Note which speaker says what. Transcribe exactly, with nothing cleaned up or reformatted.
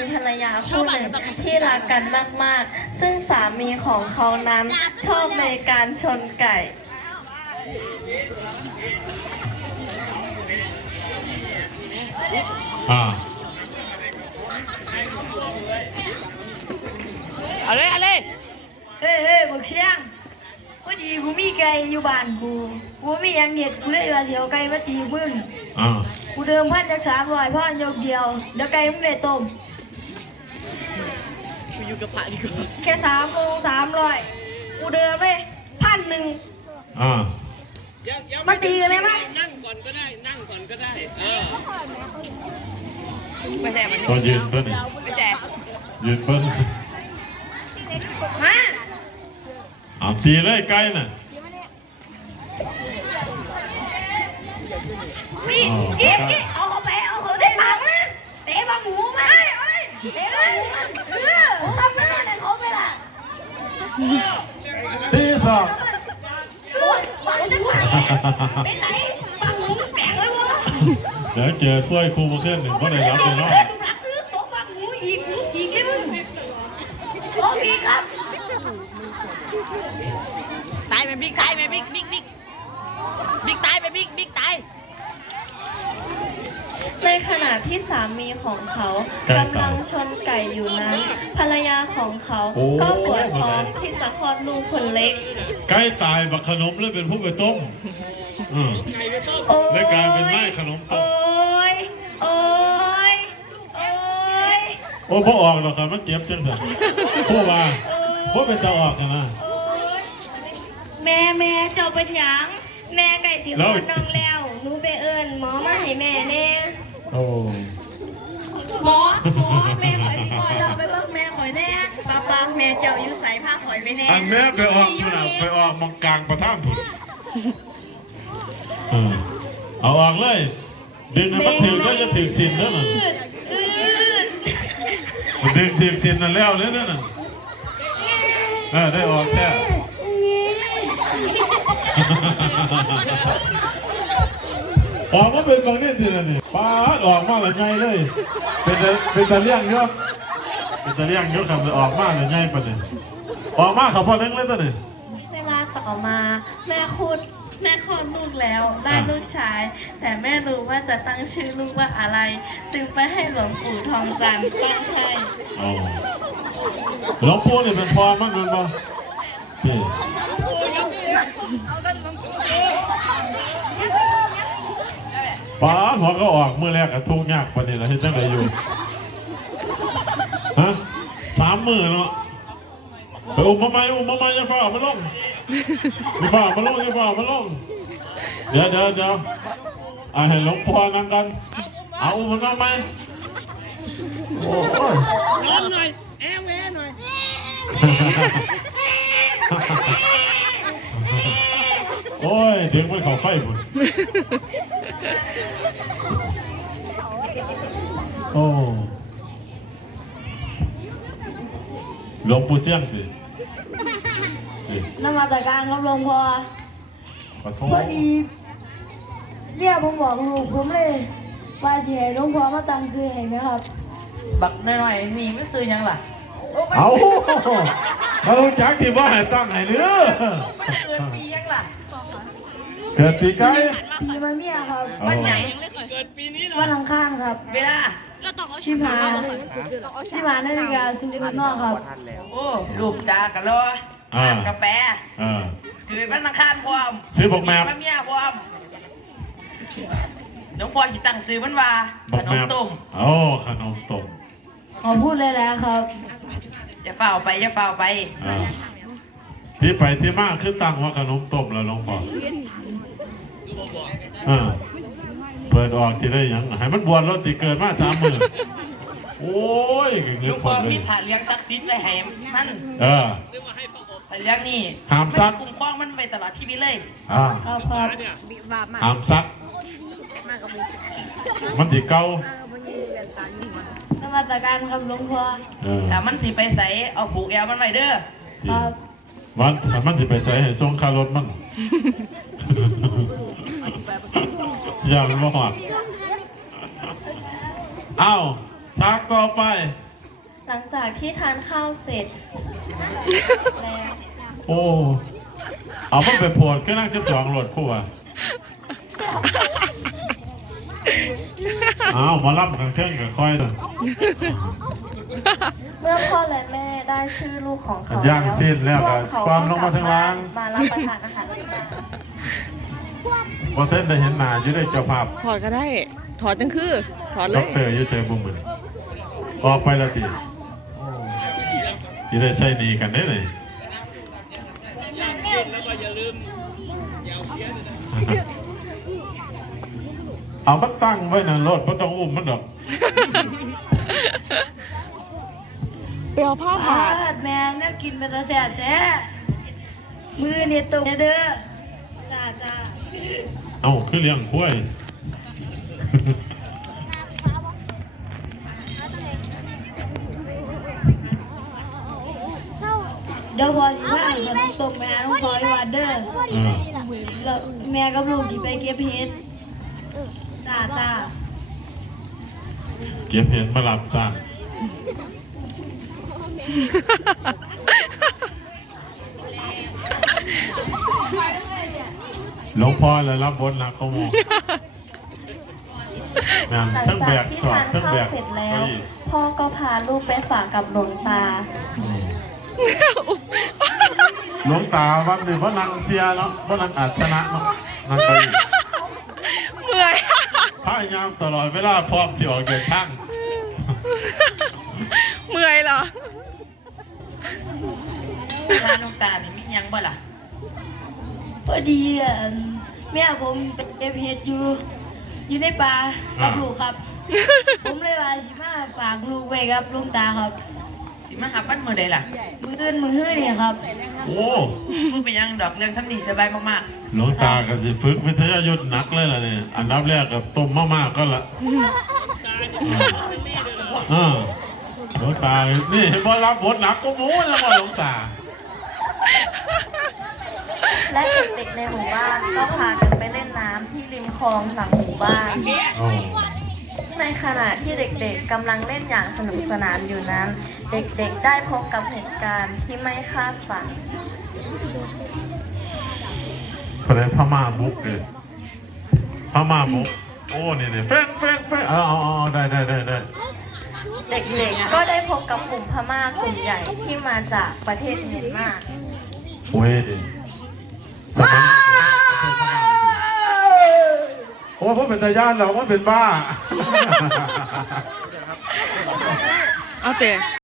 Speaker 1: ภรรยาคู่หนึ่งที่รักกันมากๆซึ่งสามีของเขานั้นชอบในการชนไก่
Speaker 2: อ่า
Speaker 3: อะไรอะไร
Speaker 1: เฮ้ยเฮ้ยบุกเชียงพอดีกูมีไก่อยู่บ้านกูกูมียังเห็ดกูเลยว่าเดี๋ยวไก่มาตีมึง
Speaker 2: อ่า
Speaker 1: กูเดิมพันจากสามร้อยพ่อยกเดียวเดี๋ยวไก่มึงได้ต้ม
Speaker 3: กูอยู่กับพระดีกว่า
Speaker 1: แค่สามโมงสามร้อยกูเดิมเลยพันหนึ่ง
Speaker 2: อ่า
Speaker 1: มาตีกันเลยไหม
Speaker 3: นั่งก่อนก็ได้นั่งก่อนก็ได้เออไม่แช่มัน
Speaker 2: ก็ยืนเพิ่น
Speaker 3: ไม่แช่
Speaker 2: ยืนเพิ่น
Speaker 1: มา
Speaker 2: อ่าตีเลยไกลน่ะ
Speaker 1: นี่กิ๊กกิ๊กเอาไปเอาเขาได้หลังนะเตะบอลหมูมาเตะบอลหมูมาเออทำไม่ได้เลยเขาไปละ
Speaker 2: ตีสอง
Speaker 1: โอ้ยฟังจังหวะไปไหนฟังหมูแปลกเลยวะ
Speaker 2: เดี๋ยวเจอถ้วยครูมาเคลื่อนหนึ่งก็ได้รับเลยเนาะ
Speaker 1: ตกฟังหมูอีกหมูอีกเลยโอเคครับ
Speaker 3: ตายไหมบิ๊กตายไหมบิ๊กบิ๊กบิ๊กบิ๊กตายไหมบิ๊กบิ๊กตาย
Speaker 1: ในขณะที่สามีของเขากำลังชนไก่อยู่นั้นภรรยาของเขาก็ปวดท้องที่จะคลอดลูกคนเล็ก
Speaker 2: ไก่ตายบักขนมเลยเป็นผู้ไปต้มอืมและกลายเป็นไม้ขนมต้ม
Speaker 1: โอ้ยโอ้ยโอ้ย
Speaker 2: โอ้พ่อออกหรอกครับมันเจ็บจังเลยพ่อว่าพ่อเป็นเจ้าออกนะ
Speaker 1: แม่แม่เจ้าเป็นหยังแม่ไก่ติดคอน้องแล้วหนูไปเอิญหมอมาให้แม่แน่
Speaker 2: โอ้
Speaker 1: หมอหมอแม่ข่อยพี่ก่อนเราไปเบิ่งแม่ข่อยแน่ป้าป้าแม่เจ้าอยู่ใส่ผ้าข่อยไปแน่
Speaker 2: อันแม่ไปออกขนาดไปออกมองกลางประท่ามผุดเอาออกเลยดึงให้มันถือก็จะถือสินแล้วน่ะดึงถือสินนั่นแล้วเลยนั่นน่ะเออได้ออกแค่ออกมาเป็นบางเนี่ยทีละนี่ป้าออกมาเลยไงเลยเป็นแต่เป็นแต่เลี้ยงเยอะเป็นแต่เลี้ยงเยอะคำเลยออกมาเลยไงปะเนี่ยออกมาเขาพอเล่นเลยตัวนี่
Speaker 1: เวลาต่อมาแม่คุดแม่คลอดลูกแล้วได้ลูกชายแต่แม่รู้ว่าจะตั้งชื่อลูกว่าอะไรจึงไปให้หลวงปู่ทองจันทร์ตั้งให้
Speaker 2: หลวงปู่นี่เป็นพ่อมันมันบ่ป้าหัวก็ออกเมื่อแรกกับทุกยากปะเนี่ยเราเห็นจังไรอยู่ฮะสามมือเนาะไปอุ้มมาไหมอุ้มมาไหมอย่าฝ่ามาลงอย่าฝ่ามาลงอย่าฝ่ามาลงเดี๋ยวเดี๋ยวเดี๋ยวอ่ะให้หลวงพ่อนั่งกันเอาอุ้มมันมาไหมโอ้ย
Speaker 3: ร้อนหน่อยแอร์แวร์หน่อย
Speaker 2: โอ้ยเด็กไม่เข้าไฟบุญโอ้หลวงปู่เจียงสิ
Speaker 1: นมาตรการครับหลวงพ่อพอดีเรียกผมบอกลูกผมเลยว่าที่ให้หลวงพ่อมาตั้งชื่อให้นะครับ
Speaker 3: บักน้อยๆนี่ไม่ซื้อยังล่ะ
Speaker 2: เอาเราจักที่ว่าให้ตั้งให้เนื้อ
Speaker 3: เกิดปียังล่ะ
Speaker 2: เกิดปีไก่
Speaker 1: ปีมะเมียครับ
Speaker 3: วันไหนเกิดปีนี้
Speaker 1: วันอังคารครับ
Speaker 3: เวลา
Speaker 1: ชิพาชิพานาฬิกาสิบเอ็ดนอกครับ
Speaker 3: โอ้ลูกจ้ากันรอกาแฟคือวันอังคารพร้อม
Speaker 2: ซื้อบอกแมพ
Speaker 3: มะเมียพร้อมน้องพลอยตั้งซื้อมันว่าขนมต้ม
Speaker 2: โอ้ขนมต้ม
Speaker 1: ขอพูดเลยแล้วครับ
Speaker 3: อย่าเฝ้าไปอย่าเฝ้าไป
Speaker 2: ที่ไปที่มากคือตั้งว่าขนมต้มแล้วหลวงพ่ออ่าเปิดออกที่ได้ยังให้มันบวชรถติเกิดมาสามหมื่นโอ้ย
Speaker 3: หลวงพ่อมีถาเลี้ยงซักซิดเลยแหมนั่น
Speaker 2: เออ
Speaker 3: ถาเลี้ยงนี่
Speaker 2: หามซัก
Speaker 3: กุ้งคว้างมันไปตลอดที่วิเลย
Speaker 2: อ่าหามซักมันติเก่
Speaker 1: านมาตรการครับหลวงพ่อ
Speaker 3: แต่มันสิไปใส่เอาผูกแอวมันไว้เด้อ
Speaker 2: มันมันสิไปใส่ให้ส่งค่ารถมันอย่ามันมาหอดเอ้าทักต่อไป
Speaker 1: หลังจากที่ทานข้าวเสร็จแล้ว
Speaker 2: โอ้เอามันไปโพดก็นั่งจะจองรถคู่อ่ะอ้าวมาล่ำกันเครื่องกันค่อยหน่อย
Speaker 1: เมื่อพ่อและแม่ได้ชื่อลูกของเขา
Speaker 2: ย่างสิ้นแล้วก็
Speaker 1: พกเข
Speaker 2: ความลงมาทางล่าง
Speaker 1: มารับประทานอาหารด้วยกัน
Speaker 2: พอเส้นได้เห็นหน้าจะได้เจ้าภาพ
Speaker 4: ถอดก็ได้ ถอดจังคือ ถอดเล
Speaker 2: ด็อย กเตอร์อยืดเจอบุ้มมือออกไปและทีจะได้ใช้หนีกันได้เลยเอามันตั้งไว้นะรถไม่ต้องอุ้มมันดอก
Speaker 4: ไปเอาผ้า
Speaker 1: พา
Speaker 4: ผ่า
Speaker 1: ดแม่เนี่ยกินเป็นตาแสบแท้มือเนี่ยตรงเด้อจ้าจ้า
Speaker 2: เอาคือเลี้ยงกล้วย
Speaker 1: เดี๋ยวพอสิพาหนูตรงแม่ต้องคอยวันเด้อ
Speaker 2: เออ
Speaker 1: แล้วแม่กับลูกที่ไปเก็บเห็ดจ้าจ้า
Speaker 2: เก็บเห็นมาหลับจ้างหลวงพ่อเลยรับบทหนักก็มองงาน
Speaker 1: หลัง
Speaker 2: ทั้งแบ
Speaker 1: จาก
Speaker 2: ก
Speaker 1: ที่
Speaker 2: จอด
Speaker 1: ทาน
Speaker 2: ทั้ง
Speaker 1: ข้า
Speaker 2: แบ
Speaker 1: ว
Speaker 2: ก
Speaker 1: เสร็จแล้
Speaker 2: เก้าว อี้
Speaker 1: พ่อก็พาลูกไปฝากกับหลวงตา
Speaker 2: อืมหลวงตาวันนี้พระนางเชียร์เนาะพระนางอาชนะเนาะนางไป
Speaker 4: เมื่อย
Speaker 2: พายามตลอดเวลาพร้อมที่ออกเดินทาง
Speaker 4: เมื่อยเหรอ
Speaker 3: ร้านลูกตานี่มีหยังบ่ล่ะ
Speaker 1: พอดีอ่ะแม่ผมไปเก็บเห็ดอยู่ อยู่ในป่ากับลูกครับ ผมเลยว่าสิมาฝากลูกไว้ครับหลุงตาครับ
Speaker 3: สิมาหาปั้นมือใดล่ะ
Speaker 1: มืออื่นมือฮื้อเนี่ยครับ
Speaker 2: โอ้
Speaker 3: มึงเป็นหยังดอกเรื่องทำนี่สบายมาก
Speaker 2: หลวงตาก็จะฝึกวิทยายุทธหนักเลยล่ะเนี่ยอันดับแรกกับต้มมากๆก็ละอ่าหลวงตานี่พอรับบทหนักก็มู้แล้วว่าหลวงตา
Speaker 1: และเด็กๆในหมู่บ้านก็พากันไปเล่นน้ำที่ริมคลองหลังหมู่บ้าน
Speaker 2: โอ้
Speaker 1: ในขณะที่เด็กๆกำลังเล่นอย่างสนุกสนานอยู่นั้น เด็กๆได้พบกับเหตุการณ์ที่ไม่คาดฝัน
Speaker 2: ประเด็นพม่าบุกเลยพม่าบุกโอ้นี่เนี่ยเฟ้งเฟ้งเฟ้งเอาเอาเอาได้ได้ได้ได้
Speaker 1: เด็กๆก็ได้พบกับกลุ่มพม่ากลุ่มใหญ่ที่มาจากประเทศเมียนมา
Speaker 2: โอ้ยดิทำไมประเทศพม่าโอ้เพราะเป็นตาญาติเราก็เป็นบ้า
Speaker 4: เอาเตะ